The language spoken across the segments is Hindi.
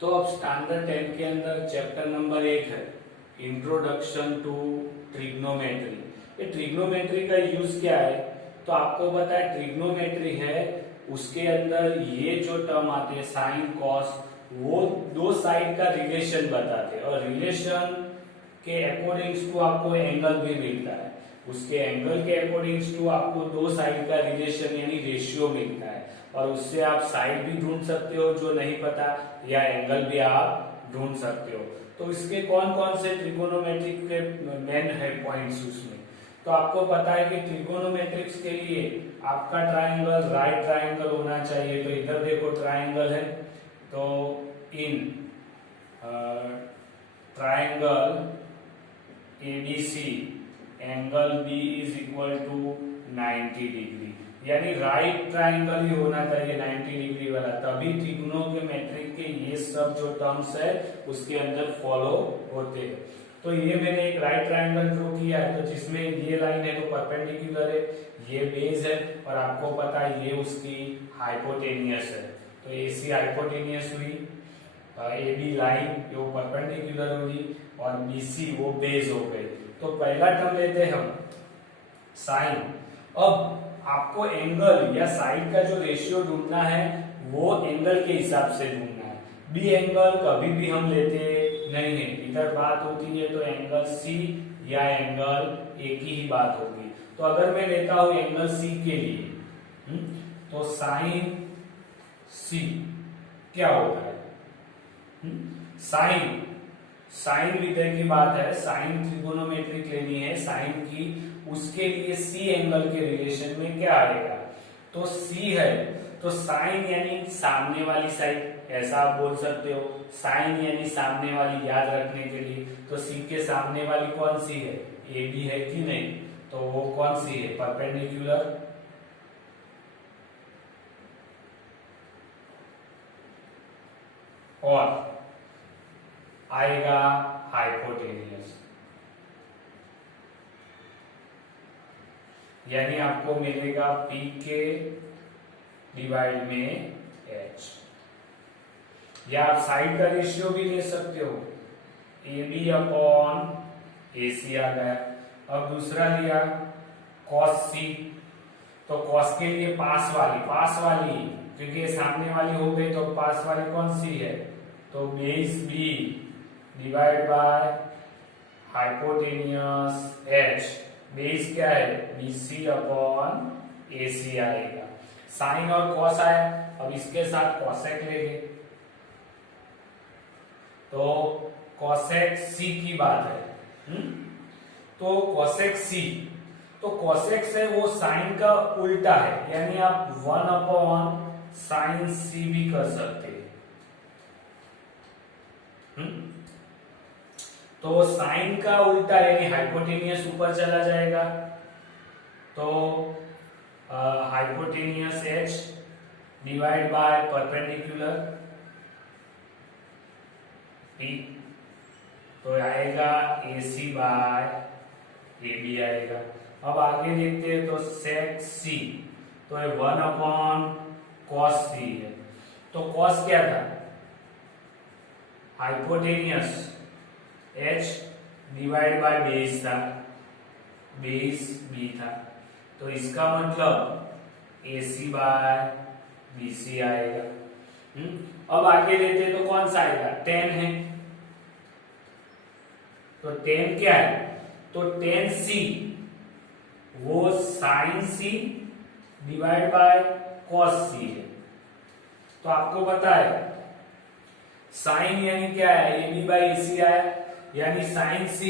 तो अब स्टैंडर्ड 10 के अंदर चैप्टर नंबर 1 है इंट्रोडक्शन टू ट्रिग्नोमेट्री। ये ट्रिग्नोमेट्री का यूज क्या है? तो आपको पता है ट्रिग्नोमेट्री है, उसके अंदर ये जो टर्म आते हैं साइन कॉस, वो दो साइड का रिलेशन बताते हैं और रिलेशन के अकॉर्डिंग्स टू आपको एंगल भी मिलता है। उसके एंगल के अकॉर्डिंग्स टू आपको दो साइड का रिलेशन यानी रेशियो मिलता है और उससे आप साइड भी ढूंढ सकते हो जो नहीं पता, या एंगल भी आप ढूंढ सकते हो। तो इसके कौन कौन से ट्रिगोनोमेट्रिक के मेन है पॉइंट्स उसमें, तो आपको पता है कि ट्रिगोनोमेट्रिक्स के लिए आपका ट्राइंगल राइट ट्राइंगल होना चाहिए। तो इधर देखो ट्राइंगल है, तो in triangle ABC angle B is equal to 90 degree, यानी राइट ट्राइंगल ही होना चाहिए 90 डिग्री वाला, तभी ट्रिग्नोमेट्रिक के ये सब जो टर्म्स है उसके अंदर फॉलो होते हैं। तो ये मैंने एक राइट ट्राइंगल ड्रॉ किया है, तो जिसमें ये लाइन है तो परपेंडिकुलर है, ये बेस है और आपको पता है ये उसकी हाइपोटेनियस है। तो AC हाइपोटेनियस हुई, AB लाइन वो परपेंडिकुलर हुई और BC वो बेस हो गई। तो पहला टर्म लेते हैं हम साइन। अब आपको एंगल या साइड का जो रेशियो ढूंढना है वो एंगल के हिसाब से ढूंढना है। बी एंगल कभी भी हम लेते नहीं है, इधर बात होती है तो एंगल C या एंगल A की ही बात होगी। तो अगर मैं लेता हूं एंगल C के लिए, तो साइन C क्या होता है? साइन साइन विधेय की बात है, साइन ट्रिगोनोमेट्रिक लेनी है साइन की, उसके लिए C एंगल के रिलेशन में क्या आएगा? तो C है तो साइन यानी सामने वाली साइड, ऐसा आप बोल सकते हो। साइन यानी सामने वाली, याद रखने के लिए तो C के सामने वाली कौन सी है? AB है कि नहीं? तो वो कौन सी है? परपेंडिकुलर। और आएगा हाइपोटेनियस, यानी आपको मिलेगा PK डिवाइड में H। या आप साइड का रेशियो भी ले सकते हो, AB अपॉन AC आ गया। अब दूसरा लिया cos C, तो cos के लिए पास वाली क्योंकि सामने वाली हो गई तो पास वाली कौन सी है? तो base B divide by hypotenuse H। Base क्या है? BC अपॉन AC आएगा। साइन और कॉस आया, अब इसके साथ कॉसेक लेंगे, तो कॉसेक C की बात है। तो कॉसेक C, तो कॉसेक से वो साइन का उल्टा है, यानी आप 1 अपॉन साइन C भी कर सकते हैं। तो साइन का उल्टा यानी हाइपोटेनियस ऊपर चला जाएगा, तो hypotenuse H divide by perpendicular P, तो आएगा AC बाय AB आएगा। अब आगे देखते हैं तो सेक C, तो 1 अपॉन कॉस C है। तो कॉस क्या था? Hypotenuse H divide by base था, बेस B था, तो इसका मतलब AC बाय BC आएगा। अब आगे लेते हैं तो कौन सा आएगा? tan है, तो tan क्या है? तो tan C वो sin C divide by cos C है। तो आपको पता है साइन यानी क्या है? AB बाय AC आया, यानी साइन C।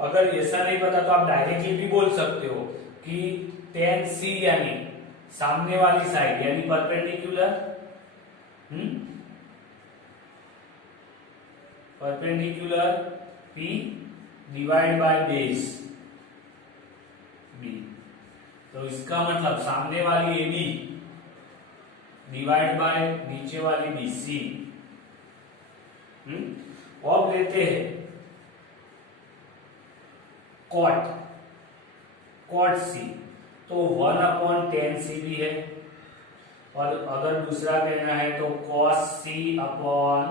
अगर ऐसा नहीं पता तो आप डायरेक्टली भी बोल सकते हो कि tan C यानी सामने वाली साइड यानी perpendicular, perpendicular P divide by base B। तो इसका मतलब सामने वाली AB डिवाइड बाय नीचे वाली BC। अब लेते हैं कॉट C, तो 1 अपॉन tan C भी है, और अगर दूसरा कहना है तो cos C अपॉन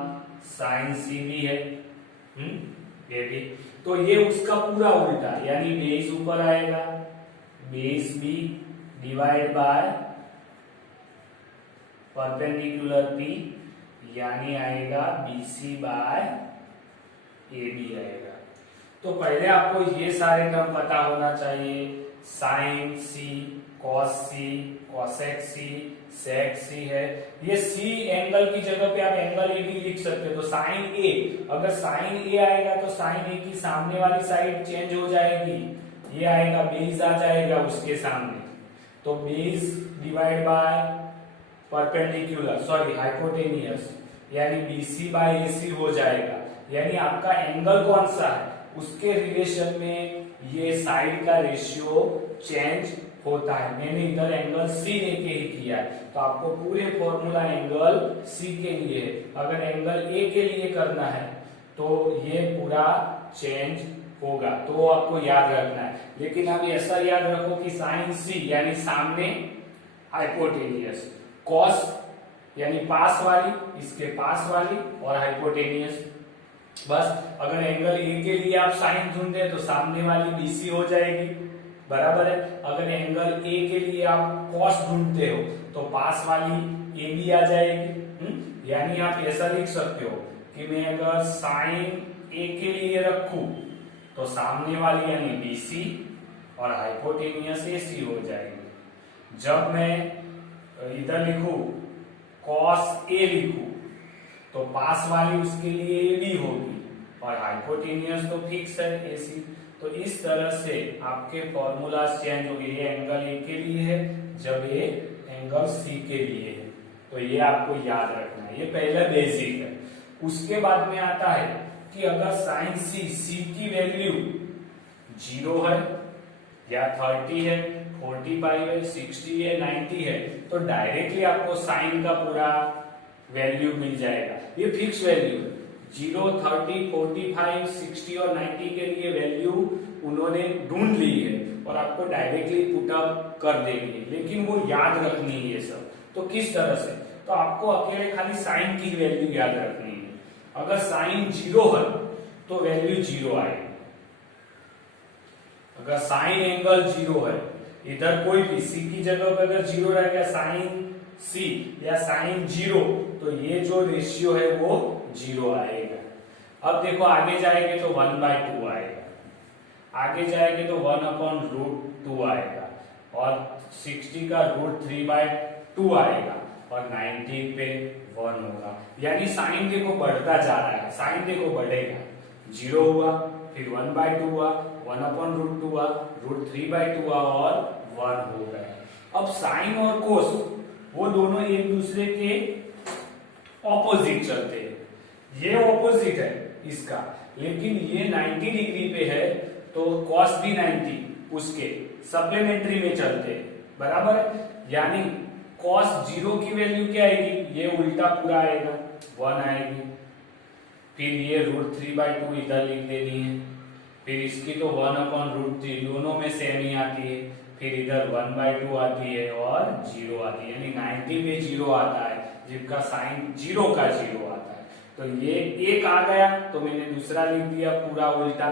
साइन सी भी है, ये भी। तो ये उसका पूरा उल्टा, यानी बेस ऊपर आएगा, base B divide by perpendicular P, यानी आएगा बीसी बाय ए बी आएगा। तो पहले आपको ये सारे टर्म पता होना चाहिए, साइन सी, कॉस सी, कॉसेक सी, सेक सी है। ये सी एंगल की जगह पे आप एंगल ए भी लिख सकते हो। तो साइन ए, अगर साइन ए आएगा तो साइन ए की सामने वाली साइड चेंज हो जाएगी, ये आएगा बेस आ जाएगा उसके सामने, तो base divide by perpendicular sorry hypotenuse, यानी बीसी बाय एसी हो जाएगा। यानी आपका एंगल कौन सा है उसके रिलेशन में ये साइड का रेशियो चेंज होता है। मैंने इधर एंगल सी लेके ही किया है, तो आपको पूरे फॉर्मूला एंगल सी के लिए है। अगर एंगल ए के लिए करना है तो ये पूरा चेंज होगा, तो आपको याद रखना है। लेकिन आप ऐसा याद रखो कि साइन सी यानी सामने हाइपोटेनियस, कॉस यानी पास वाली, इसके पास वाली, और हाइपोटेनियस। बस अगर एंगल ए के लिए आप साइन ढूंढते तो सामने वाली बीसी हो जाएगी, बराबर है। अगर एंगल ए के लिए आप कॉस ढूंढते हो तो पास वाली ए बी आ जाएगी। यानी आप ऐसा लिख सकते हो कि मैं अगर साइन ए के लिए रखूं तो सामने वाली यानी बीसी और हाइपोटेनियस एसी हो जाएगी। जब मैं इधर लिखूं कॉस ए लिखूं तो पास वाली उसके लिए ए बी होगी और हाइपोटेनियस तो फिक्स है एसी। तो इस तरह से आपके फॉर्मूला चेंज हो गए। ये एंगल ए के लिए है, जब ये एंगल सी के लिए है, तो ये आपको याद रखना है। ये पहला बेसिक है। उसके बाद में आता है कि अगर साइन सी, सी की वैल्यू 0 है या 30 है, 45 है, 60 है, 90 है, तो डायरेक्टली आपको साइन का पूरा वैल्यू मिल जाएगा। ये फिक्स वैल्यू है। 0, 30, 45, 60 और 90 के लिए वैल्यू उन्होंने ढूंढ ली है और आपको डायरेक्टली पुट अप कर देंगे, लेकिन वो याद रखनी है ये सब। तो किस तरह से? तो आपको अकेले खाली साइन की वैल्यू याद रखनी है। अगर साइन 0 है तो वैल्यू 0 आएगी। अगर साइन एंगल 0 है, इधर कोई भी सी की जगह पर अगर 0 रहेगा, साइन सी या साइन 0, तो ये जो रेशियो है वो 0 आएगा। अब देखो आगे जाएंगे तो 1/2 आएगा, आगे जाएंगे तो 1/√2 आएगा, और 60 का √3/2 आएगा, और 90 पे 1 होगा। यानी साइन देखो बढ़ता जा रहा है, साइन देखो बढ़ेगा। 0 हुआ, फिर 1/2 हुआ, 1/√2 हुआ, √3/2 हुआ, और 1 हो गया। अब साइन और कोस वो दोनों एक दूसरे के ऑपोजिट चलते हैं। ये ऑपोजिट है इसका, लेकिन ये 90 डिग्री पे है, तो कॉस भी 90 उसके सप्लीमेंट्री में चलते हैं, बराबर है। यानी कॉस 0 की वैल्यू क्या आएगी? ये उल्टा पूरा आएगा, 1 आएगी। फिर ये √3/2 इधर लिख देनी है, फिर इसकी तो 1/√3 दोनों में सेम ही आती है, फिर इधर 1/2 आती है और 0 आती है, यानी 90 में 0 आता है, जिसका साइन 0 का 0 आता है। तो ये एक आ गया, तो मैंने दूसरा लिख दिया पूरा उल्टा।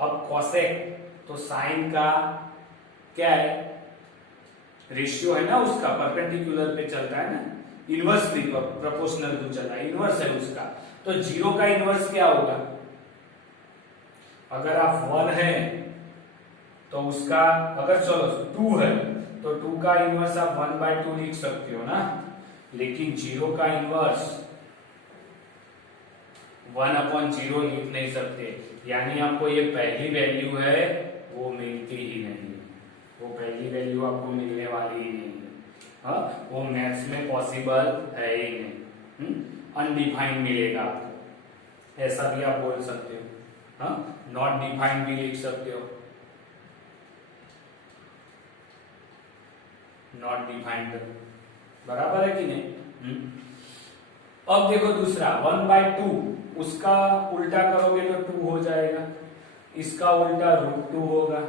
अब कॉसेक, तो साइन का क्या है? रेशियो है ना उसका, परपेंडिकुलर पे चलता है ना, इनवर्सली प्रोपोर्शनल जो चल रहा है, इनवर्स है उसका। तो 0 का इनवर्स क्या होगा? अगर आप 1 है तो उसका, अगर चलो 2 है तो 2 का इनवर्स आप 1/2 लिख सकते हो ना, लेकिन 0 का इनवर्स 1/0 लिख नहीं सकते। यानी आपको ये पहली वैल्यू है वो मिलती ही नहीं, वो पहली वैल्यू आपको मिलने वाली ही नहीं है। हाँ, वो मैथ्स में पॉसिबल है ही नहीं। अनडिफाइंड मिलेगा आपको, ऐसा भी आप बोल सकते हो। हाँ, नॉट डिफाइंड भी लिख सकते हो, नॉट डिफाइंड, बराबर है कि नहीं? अब देखो दूसरा 1/2, उसका उल्टा करोगे तो 2 हो जाएगा, इसका उल्टा √2 होगा,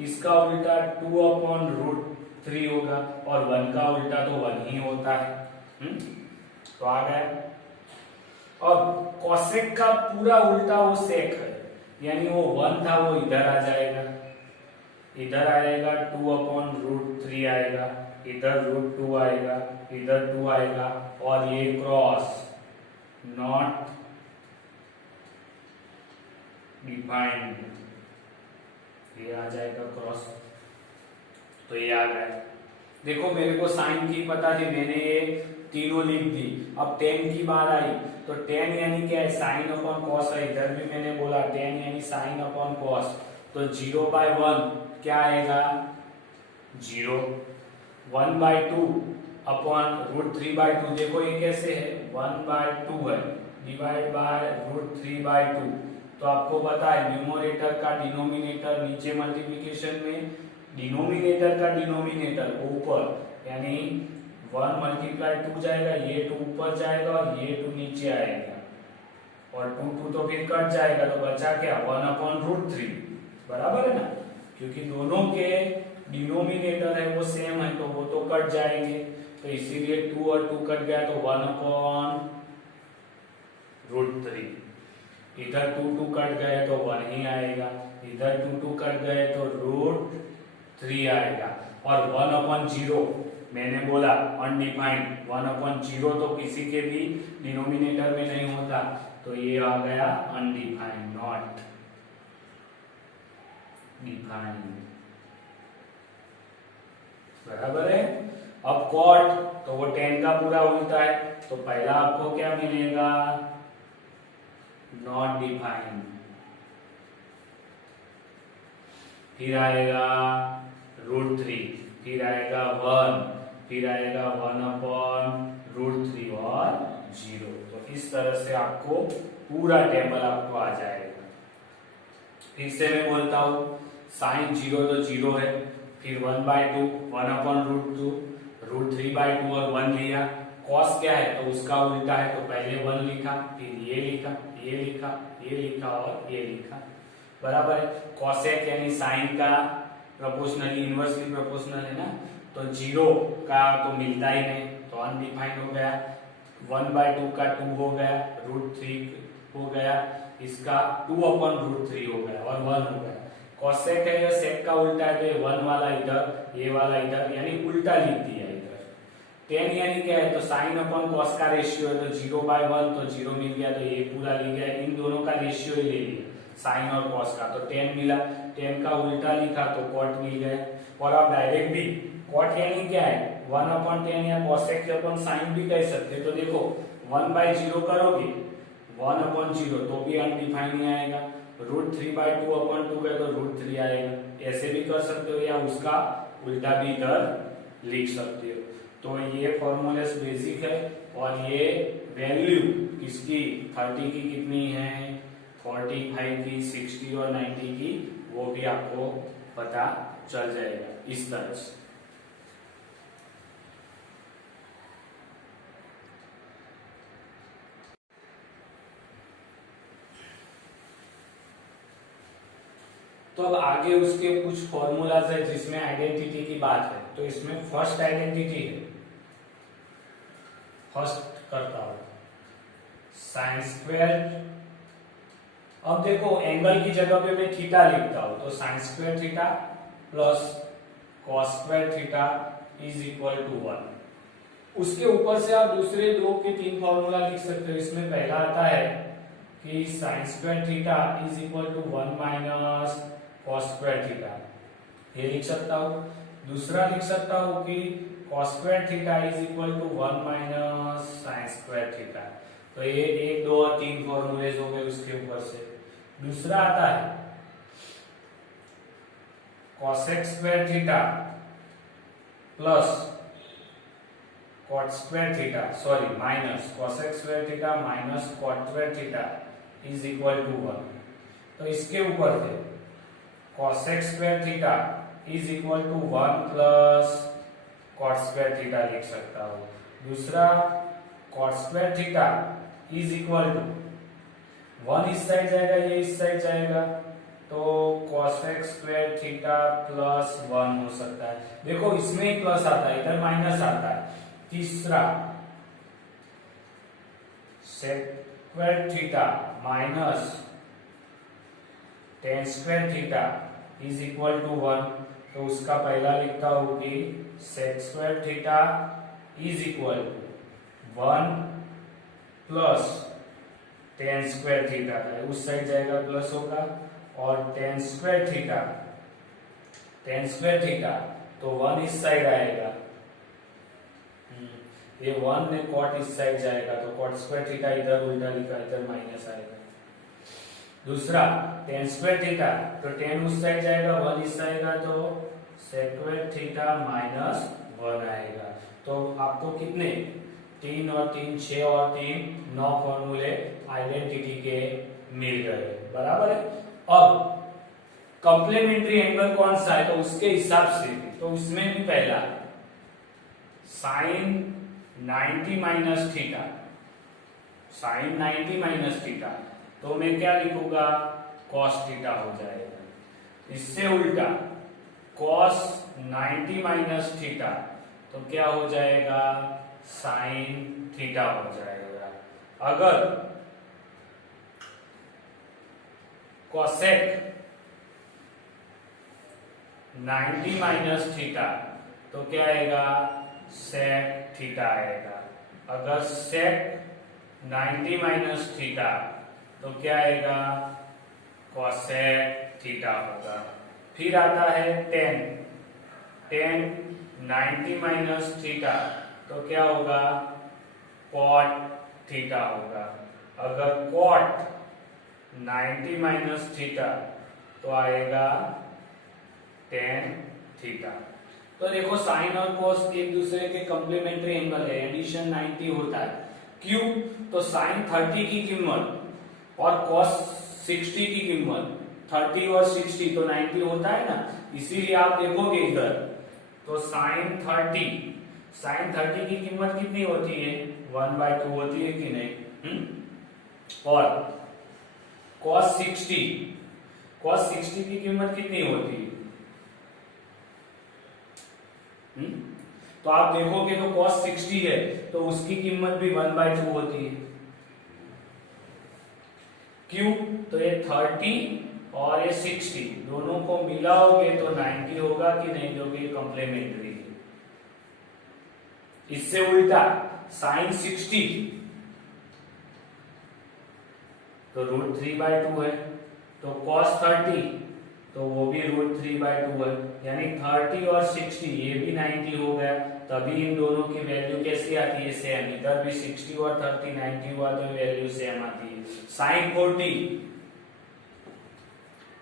इसका उल्टा 2/√3 होगा, और 1 का उल्टा तो 1 ही होता है। तो आ गया। अब कॉसेक का पूरा उल्टा वो सेक है, यानी वो 1 था वो इधर आ जाएगा, इधर आएगा 2/√3 आएगा, इधर √2 आएगा, इधर 2 आएगा, और ये क्रॉस नॉट डिफाइंड, ये आ जाएगा क्रॉस। तो ये आ गया। देखो मेरे को साइन की पता थी, मैंने ये तीनों लिख दी। अब टेन की बात आई तो टेन यानी क्या है, साइन अपॉन कॉस है, इधर भी मैंने बोला टेन यानी साइन अपॉन कॉस। तो 0/1 क्या आएगा 0, 1/2 अपॉन √3/2। देखो ये कैसे है 1/2 है डिवाइड बाय √3/2। तो आपको पता है न्यूमरेटर का डिनोमिनेटर नीचे मल्टीप्लिकेशन में, डिनोमिनेटर का डिनोमिनेटर ऊपर, यानी 1 × 2 जाएगा, ये 2 ऊपर जाएगा और ये 2 नीचे आएगा, और 2 तो फिर कट जाएगा, तो बचा क्या 1/√3, बराबर है ना, क्योंकि दोनों के डिनोमिनेटर है वो सेम है तो वो तो कट जाएंगे, तो इसीलिए 2 और 2 कट गया तो 1/√3। इधर 2 कट गए तो 1 ही आएगा, इधर 2 कट गए तो √3 आएगा, और 1/0 मैंने बोला अनडिफाइंड, 1/0 तो किसी के भी डिनोमिनेटर में नहीं होता, तो ये आ गया अनडिफाइंड, नॉट डिफाइंड, बराबर है। अब कॉट तो वो 10 का पूरा उल्टा है, तो पहला आपको क्या मिलेगा नॉट डिफाइंड, फिर आएगा √3, फिर आएगा 1, फिर आएगा 1/√3 और 0। तो इस तरह से आपको पूरा टेबल आपको आ जाएगा। फिर से मैं बोलता हूं, साइन 0 तो 0 है, फिर 1/2, 1/√2, √3/2 और 1 लिया। कॉस क्या है तो उसका उल्टा है, तो पहले 1 लिखा, फिर ये लिखा, ये लिखा, ये लिखा और ये लिखा, बराबर है। कॉसेक यानी साइन का प्रोपोर्शनली इनवर्सली प्रोपोर्शनल है ना, तो 0 का तो मिलता ही नहीं, तो अनडिफाइंड हो गया। 1/2 का 2 हो गया, √3 हो गया, इसका 2/√3 हो गया और 1 हो गया। कॉसेक है या सेक का उल्टा है, तो 1 वाला इधर, ये वाला इधर, यानी उल्टा लिख दिया इधर। 10 यानी क्या है तो साइन अपॉन कॉस का रेशियो है, तो 0/1 तो 0 मिल गया, तो ये पूरा लिख गया, इन दोनों का रेशियो ही ले लिया साइन और कॉस का, तो 10 मिला, 10 का उल्टा लिखा तो कॉट मिल गया। और आप डायरेक्ट भी कॉट यानी क्या है 1/10 या कॉसेक के अपॉन साइन भी कह सकते, तो देखो 1/0 करोगे 1/0 तो भी अनडिफाइंड ही आएगा, √3/2/2 है तो √3 आएगा, ऐसे भी कर सकते हो, या उसका उल्टा भी इधर लिख सकते हो। तो ये फॉर्मूलेस बेसिक है, और ये वैल्यू किसकी 30 की कितनी है, 45 की, 60 और 90 की, वो भी आपको पता चल जाएगा इस तरह से। तो अब आगे उसके कुछ फॉर्मूलाज है जिसमें आइडेंटिटी की बात है, तो इसमें फर्स्ट आइडेंटिटी है, फर्स्ट करता हूं साइन स्क्वायर। अब देखो एंगल की जगह पे मैं थीटा लिखता हूं, तो sine square theta plus cos square theta is equal to 1। उसके ऊपर से आप दूसरे 2 के 3 फॉर्मूला लिख सकते हो। इसमें पहला आता है कि sine square theta is equal to 1 minus cos square theta, ये लिख सकता हूं। दूसरा लिख सकता हूं कि cos square theta is equal to 1 minus sine square theta. तो ये 1, 2 और 3 फॉर्मूलेज हो गए उसके ऊपर से। दूसरा आता है cosec square theta plus cot square theta, sorry minus cosec square theta minus cot square theta is equal to 1। तो इसके ऊपर से cosec square theta is equal to 1 plus cot square theta लिख सकता हूं। दूसरा cot square theta is equal to 1 इस साइड जाएगा, ये इस साइड जाएगा, तो कॉसेक स्क्वायर थीटा प्लस 1 हो सकता है। देखो इसमें ही प्लस आता है, इधर माइनस आता है। तीसरा square theta minus tan square theta is equal to 1, तो उसका पहला लिखता हूं कि sec square theta is equal to 1 plus tan square theta, उस साइड जाएगा प्लस होगा, और टेन स्क्वायर थीटा तो 1 इस साइड आएगा, ये 1 में कॉट इस साइड जाएगा तो कॉट स्क्वायर थीटा इधर उल्टा लिखा, इधर माइनस आएगा। दूसरा टेन स्क्वायर थीटा तो 10 उस साइड जाएगा, 1 इस साइड आएगा तो सेक्वेंट थीटा माइनस 1 आएगा। तो आपको कितने 3 और 3 6 और 3 9 फॉर्मूले आइडेंटिटी के मिल गए, बराबर है। अब कॉम्प्लीमेंट्री एंगल कौन सा है तो उसके हिसाब से, तो इसमें भी पहला sine 90 minus theta, sine 90 minus theta तो मैं क्या लिखूंगा कॉस थीटा हो जाएगा। इससे उल्टा कॉस 90 माइनस थीटा तो क्या हो जाएगा साइन थीटा हो जाएगा। अगर कॉसेक 90 माइनस थीटा तो क्या आएगा सेक थीटा आएगा। अगर सेक 90 माइनस थीटा तो क्या आएगा कॉसेक थीटा होगा। फिर आता है टेन 90 माइनस थीटा तो क्या होगा कॉट थीटा होगा। अगर कॉट 90 माइनस थीटा तो आएगा टेन थीटा। तो देखो साइन और कॉस एक दूसरे के कॉम्प्लीमेंट्री एंगल है, एडिशन 90 होता है। क्यों? तो साइन 30 की कीमत और कॉस 60 की कीमत 30 और 60 तो 90 होता है ना, इसीलिए आप देखोगे इधर तो साइन 30 की कीमत कितनी होती है 1/2 होती है कि नहीं, और cos 60 की कीमत कितनी होती है, तो आप देखोगे तो cos 60 है तो उसकी कीमत भी 1/2 होती है। क्यों? तो ये 30 और ये 60 दोनों को मिलाओगे तो 90 होगा कि नहीं, जो कि कॉम्प्लीमेंट्री है। इससे उल्टा साइन 60 तो √3/2 है, तो cos 30 तो वो भी √3/2 है, यानी 30 और 60 ये भी 90 हो गया। तभी इन दोनों की वैल्यू कैसी आती है सेम, इधर भी 60 और 30 90 हुआ तो वैल्यू सेम आती है। साइन 40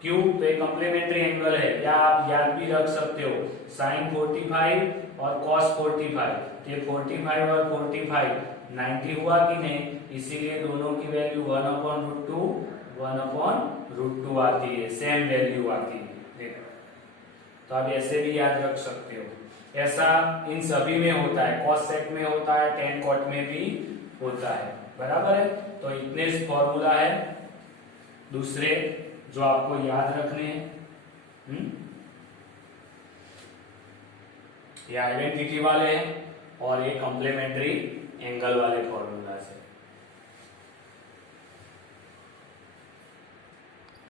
क्यों? तो ये कॉम्प्लीमेंट्री एंगल है, या आप याद भी रख सकते हो साइन 45 और cos 45, ये 45 और 45 90 हुआ कि नहीं, इसीलिए दोनों की वैल्यू 1/√2 आती है, सेम वैल्यू आती है। देखो तो आप ऐसे भी याद रख सकते हो। ऐसा इन सभी में होता है, cos sec में होता है, tan cot में भी होता है, बराबर है। तो इतने फॉर्मूला है दूसरे जो आपको याद रखने हैं, ये आइडेंटिटी वाले हैं और ये कॉम्प्लीमेंट्री एंगल वाले फॉर्मूला है।